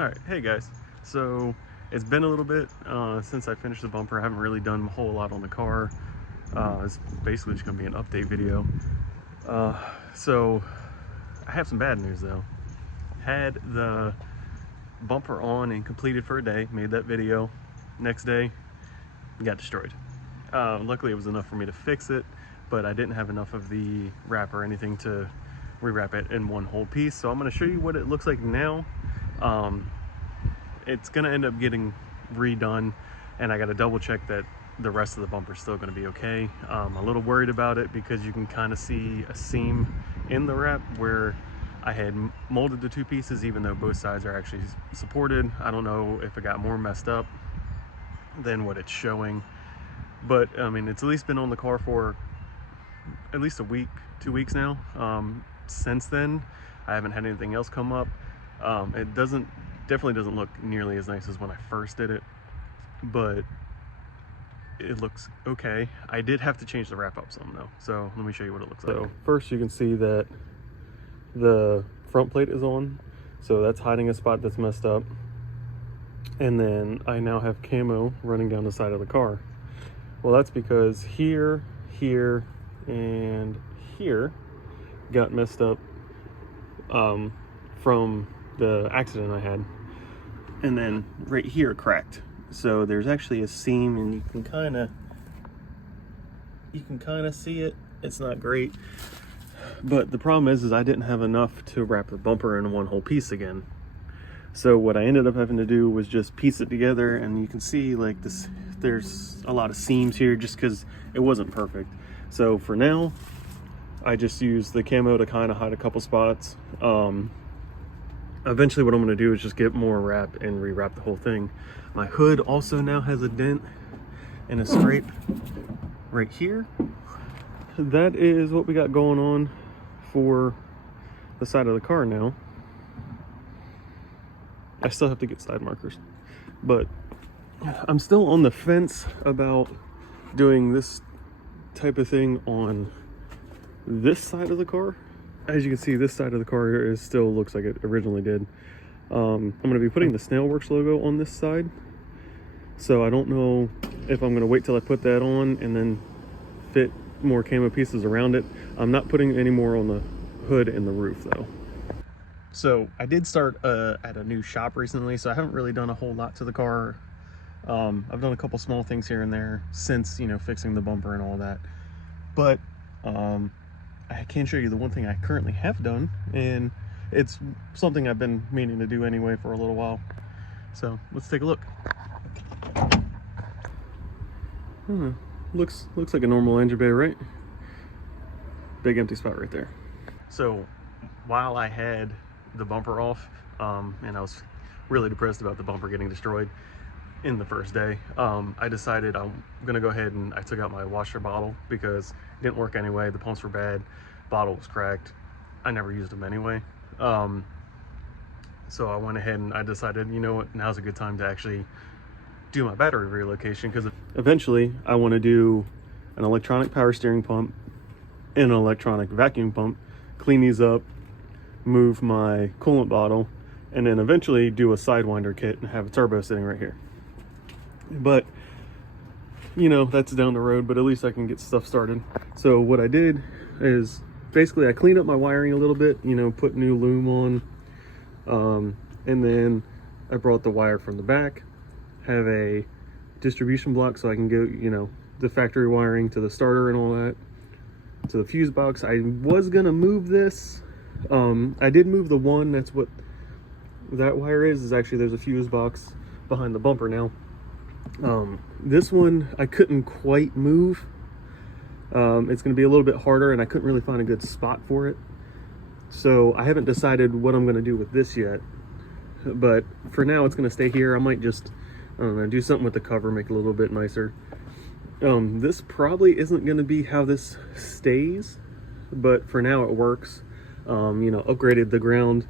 All right, hey guys. So it's been a little bit since I finished the bumper. I haven't really done a whole lot on the car. It's basically just gonna be an update video. So I have some bad news though. Had the bumper on and completed for a day, made that video. Next day, it got destroyed. Luckily it was enough for me to fix it, but I didn't have enough of the wrap or anything to rewrap it in one whole piece. So I'm gonna show you what it looks like now. It's gonna end up getting redone, and I gotta double check that the rest of the bumper is still gonna be okay. I'm a little worried about it because you can kind of see a seam in the wrap where I had molded the two pieces, even though both sides are actually supported. I don't know if it got more messed up than what it's showing, but I mean, it's at least been on the car for at least a week, 2 weeks now. Since then, I haven't had anything else come up. It definitely doesn't look nearly as nice as when I first did it, but it looks okay. I did have to change the wrap up some though, so let me show you what it looks like. So first you can see that the front plate is on, so that's hiding a spot that's messed up. And then I now have camo running down the side of the car. Well, that's because here, and here got messed up from the accident I had, and then right here cracked. So there's actually a seam, and you can kind of see it. It's not great, but the problem is I didn't have enough to wrap the bumper in one whole piece again. So what I ended up having to do was just piece it together, and you can see like this, there's a lot of seams here just because it wasn't perfect. So for now, I just used the camo to kind of hide a couple spots. Eventually what I'm going to do is just get more wrap and rewrap the whole thing. My hood also now has a dent and a scrape right here. That is what we got going on for the side of the car now. I still have to get side markers, but I'm still on the fence about doing this type of thing on this side of the car. As you can see, this side of the car still looks like it originally did. I'm going to be putting the Snailworks logo on this side, so I don't know if I'm going to wait till I put that on and then fit more camo pieces around it. I'm not putting any more on the hood and the roof though. So I did start at a new shop recently, so I haven't really done a whole lot to the car. I've done a couple small things here and there since, you know, fixing the bumper and all that, but I can show you the one thing I currently have done, and it's something I've been meaning to do anyway for a little while. So let's take a look. Looks like a normal engine bay, right? Big empty spot right there. So while I had the bumper off, and I was really depressed about the bumper getting destroyed in the first day, I decided I'm gonna go ahead and I took out my washer bottle because it didn't work anyway. The pumps were bad, bottle was cracked. I never used them anyway. So I went ahead and I decided, you know what, now's a good time to actually do my battery relocation, because eventually I want to do an electronic power steering pump and an electronic vacuum pump, clean these up, move my coolant bottle, and then eventually do a sidewinder kit and have a turbo sitting right here. But you know, that's down the road, but at least I can get stuff started. So what I did is basically I cleaned up my wiring a little bit, you know, put new loom on, and then I brought the wire from the back, have a distribution block so I can go, you know, the factory wiring to the starter and all that, to the fuse box. I was gonna move this. I did move the one, that's what that wire is actually, there's a fuse box behind the bumper now. This one I couldn't quite move. It's going to be a little bit harder, and I couldn't really find a good spot for it, so I haven't decided what I'm going to do with this yet. But for now it's going to stay here. I might just, I don't know, do something with the cover, make it a little bit nicer. This probably isn't going to be how this stays, but for now it works. You know, upgraded the ground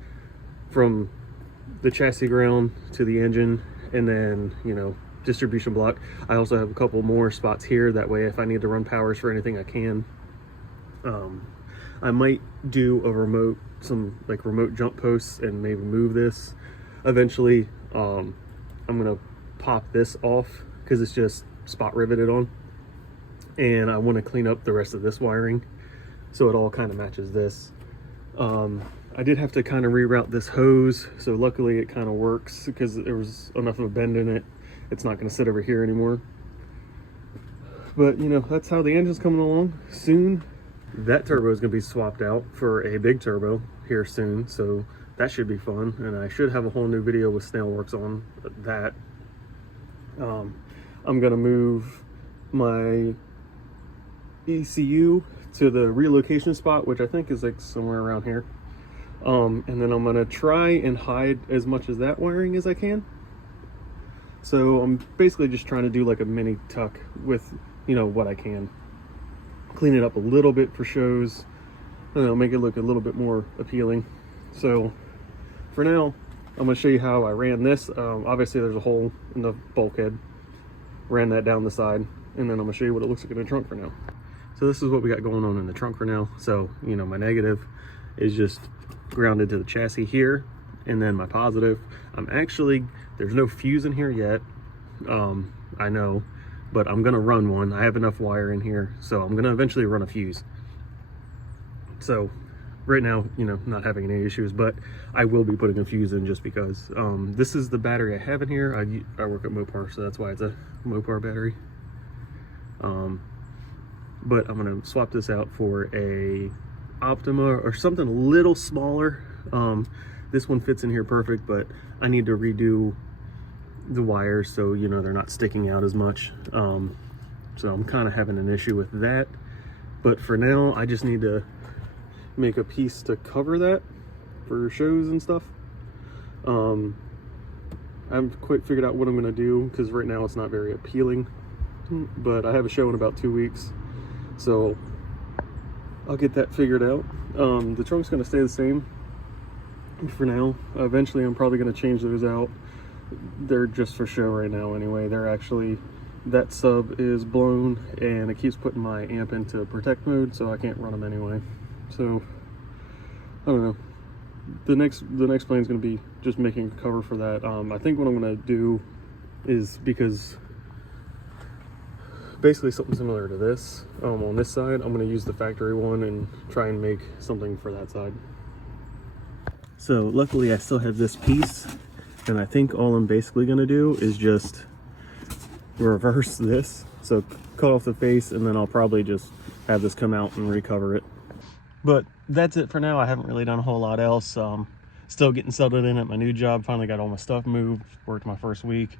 from the chassis ground to the engine, and then, you know, distribution block. I also have a couple more spots here, that way if I need to run powers for anything I can. I might do a remote, some like remote jump posts, and maybe move this eventually I'm gonna pop this off because it's just spot riveted on, and I want to clean up the rest of this wiring so it all kind of matches this. I did have to kind of reroute this hose, so luckily it kind of works because there was enough of a bend in it. It's not going to sit over here anymore. But you know, that's how the engine's coming along. Soon that turbo is going to be swapped out for a big turbo here soon, so that should be fun, and I should have a whole new video with Snailworks on that. I'm going to move my ECU to the relocation spot, which I think is like somewhere around here, and then I'm going to try and hide as much of that wiring as I can. So I'm basically just trying to do like a mini tuck with, you know, what I can. Clean it up a little bit for shows, and I'll make it look a little bit more appealing. So for now, I'm going to show you how I ran this. Obviously there's a hole in the bulkhead. Ran that down the side, and then I'm going to show you what it looks like in the trunk for now. So this is what we got going on in the trunk for now. So, you know, my negative is just grounded to the chassis here, and then my positive, there's no fuse in here yet, I know, but I'm gonna run one. I have enough wire in here, so I'm gonna eventually run a fuse. So right now, you know, not having any issues, but I will be putting a fuse in just because. This is the battery I have in here. I work at Mopar, so that's why it's a Mopar battery. But I'm gonna swap this out for a Optima or something a little smaller. This one fits in here perfect, but I need to redo the wires so, you know, they're not sticking out as much. So I'm kind of having an issue with that. But for now, I just need to make a piece to cover that for shows and stuff. I haven't quite figured out what I'm gonna do because right now it's not very appealing, but I have a show in about 2 weeks, so I'll get that figured out. The trunk's gonna stay the same for now. Eventually I'm probably going to change those out. They're just for show right now anyway. They're actually, that sub is blown and it keeps putting my amp into protect mode, so I can't run them anyway. So I don't know, the next plan is going to be just making a cover for that. I think what I'm going to do is, because basically something similar to this, on this side I'm going to use the factory one and try and make something for that side. So luckily I still have this piece, and I think all I'm basically going to do is just reverse this. So cut off the face, and then I'll probably just have this come out and recover it. But that's it for now. I haven't really done a whole lot else. Still getting settled in at my new job. Finally got all my stuff moved. Worked my first week.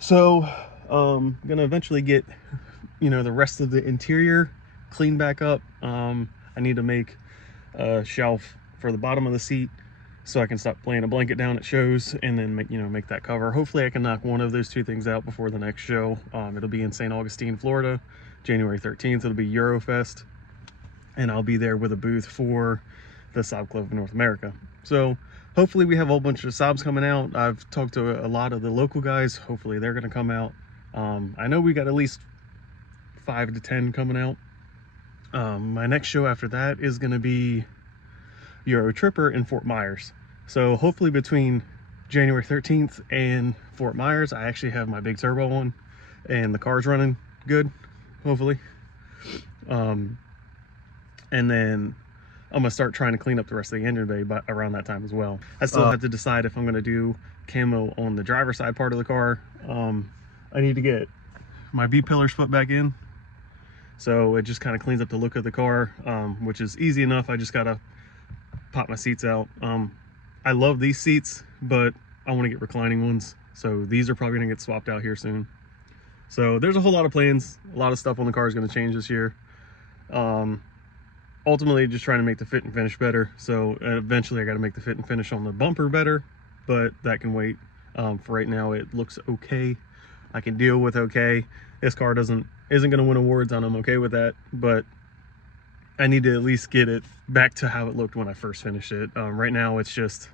So gonna eventually get, you know, the rest of the interior cleaned back up. I need to make a shelf for the bottom of the seat so I can stop laying a blanket down at shows, and then make that cover. Hopefully I can knock one of those two things out before the next show. It'll be in St. Augustine, Florida, January 13th. It'll be Eurofest, and I'll be there with a booth for the Saab Club of North America. So hopefully we have a whole bunch of Saabs coming out. I've talked to a lot of the local guys. Hopefully they're gonna come out. I know we got at least 5 to 10 coming out. My next show after that is gonna be Euro Tripper in Fort Myers. So hopefully between January 13th and Fort Myers, I actually have my big turbo on and the car's running good, hopefully. And then I'm gonna start trying to clean up the rest of the engine bay around that time as well. I still have to decide if I'm gonna do camo on the driver's side part of the car. I need to get my B-pillars put back in, so it just kind of cleans up the look of the car, which is easy enough. I just gotta pop my seats out. I love these seats, but I want to get reclining ones, so these are probably gonna get swapped out here soon. So there's a whole lot of plans. A lot of stuff on the car is going to change this year. Ultimately just trying to make the fit and finish better. So eventually I got to make the fit and finish on the bumper better, but that can wait. For right now it looks okay. I can deal with okay. This car isn't going to win awards, and I'm okay with that, but I need to at least get it back to how it looked when I first finished it. Right now it's just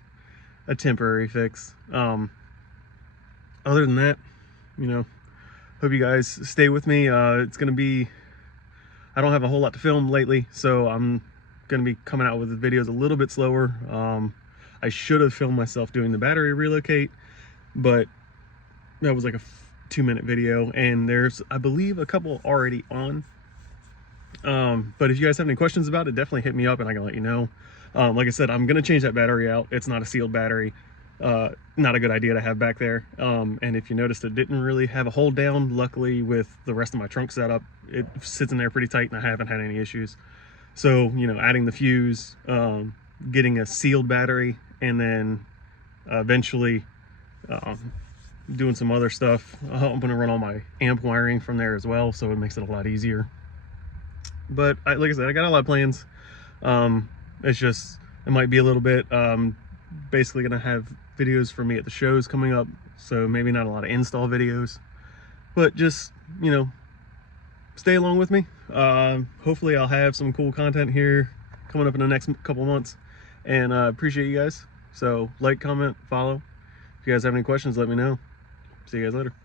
a temporary fix. Other than that, you know, hope you guys stay with me. It's gonna be, I don't have a whole lot to film lately, so I'm gonna be coming out with the videos a little bit slower. I should have filmed myself doing the battery relocate, but that was like a 2-minute video, and there's, I believe, a couple already on. But if you guys have any questions about it, definitely hit me up and I can let you know. Like I said, I'm gonna change that battery out. It's not a sealed battery. Not a good idea to have back there. And if you noticed, it didn't really have a hold down. Luckily, with the rest of my trunk setup, it sits in there pretty tight and I haven't had any issues. So, you know, adding the fuse, getting a sealed battery, and then eventually doing some other stuff. I'm gonna run all my amp wiring from there as well, so it makes it a lot easier. But like I said, I got a lot of plans. It's just, it might be a little bit, basically gonna have videos for me at the shows coming up, so maybe not a lot of install videos, but just, you know, stay along with me. Hopefully I'll have some cool content here coming up in the next couple months, and appreciate you guys. So like, comment, follow. If you guys have any questions, let me know. See you guys later.